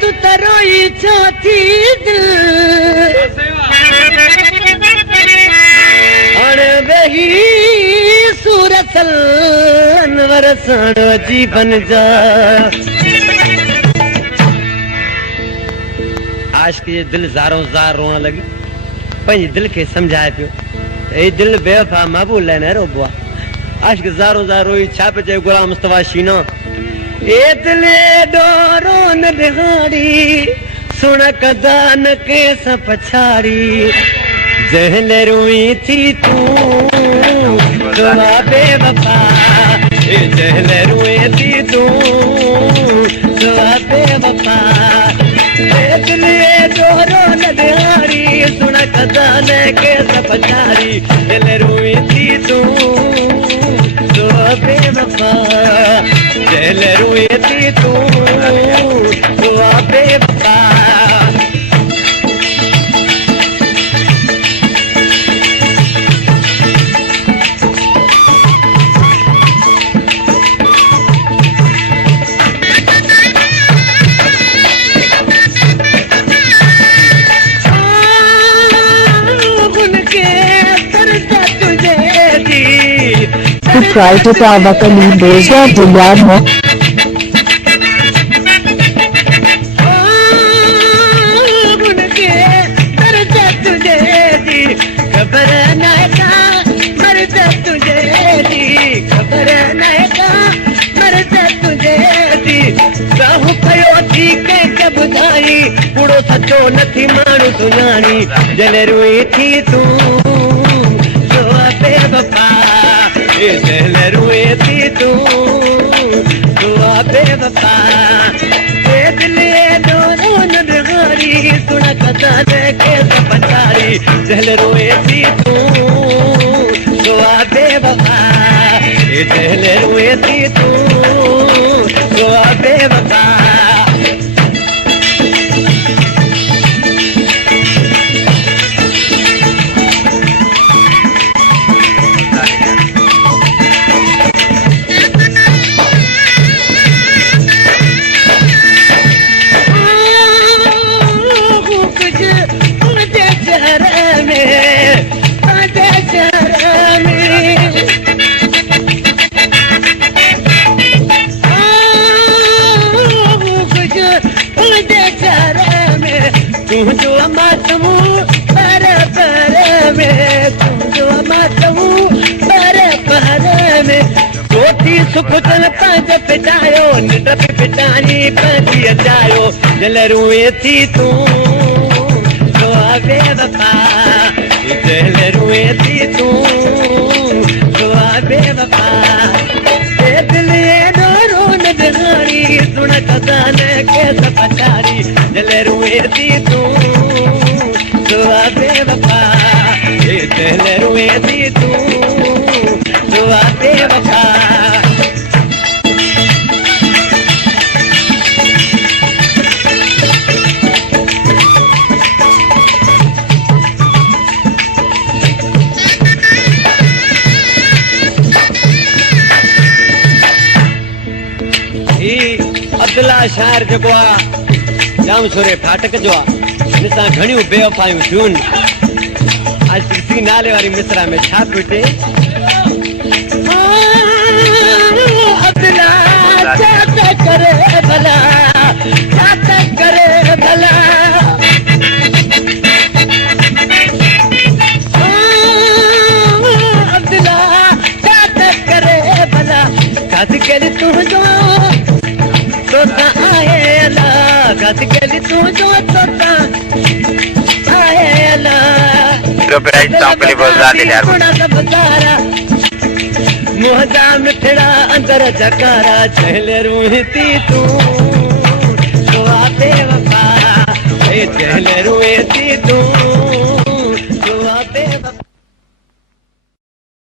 तू तरोई छाती दिल अण वही सूरसल अनवर साण जीवन जा आशिक जे दिल ज़ारो ज़ार रोअण लगी पंहिंजे दिल खे समझाए पियो ए दिल बेवफा महबूब लाइ न रोबो आहे आशिक ज़ारो ज़ार रोई छा पियो चए गुलाम मुस्तफा शीना ए दिल एॾो रोन ॾिहाड़ी सुण कदा न कंहिंसां पछाड़ी जंहिं लाइ रोई थी तूं दुआ बेवफा ए जंहिं लाइ रोई थी तूं दुआ बेवफा दिल एॾो रोन ॾिहाड़ी सुण कदा न कंहिंसां पछाड़ी दिल रोई थी तूं दुआ बेवफा दिल रोई थी तूं दुआ बेवफा Try to Tawakali Beza Bunyad Ho खबर न था मर्द तुझे दी खबर न था मर्द तुझे दी साहु पयो थी के बुधाई बुढ़ो सचो नथी माण्हू सुञाणी जल रोई थी तूं दुआ बेवफा ए जल रोई थी तूं दुआ बेवफा ए दिल एॾो रोन ॾिहाड़ी सुण कदा न कंहिंसां पछाड़ी जल रोए थी तूं दुआ बेवफा ए जल रोए थी तूं दुआ बेवफा तुझो मातमू पर में तुझो मातमू पर में कोठी सुख तन पंज पिटायो निंड पिटानी पंजी अचायो दिल रोए थी तूं दुआ बेवफा दिल रोए थी तूं दुआ बेवफा ए दिल एॾो रोन ॾिहाड़ी सुण कदा न कंहिंसां पछाड़ी दिल रोए थी तूं दुआ बेवफा ए दिल रोए थी तूं दुआ बेवफा अब्दुल्ला शायर जेको आहे जाम सुरे फाटक जो आहे हिन घणियूं बेवफायूं थियूं आज सी नाले वारी मिसरा में छा पियो थे अब्दुल्ला छा करे भला छा करे भला अब्दुल्ला छा करे भला काज करे तुझो तोता आए अल्लाह काज करे तुझो तोता आए अल्लाह कॉपीराइट सॉन्ग के लिए बहुत ज्यादा यार मोहजा मिठड़ा अंदर जकारा चहल रूहती तू दुआ बेवफा ए चहल रूहती तू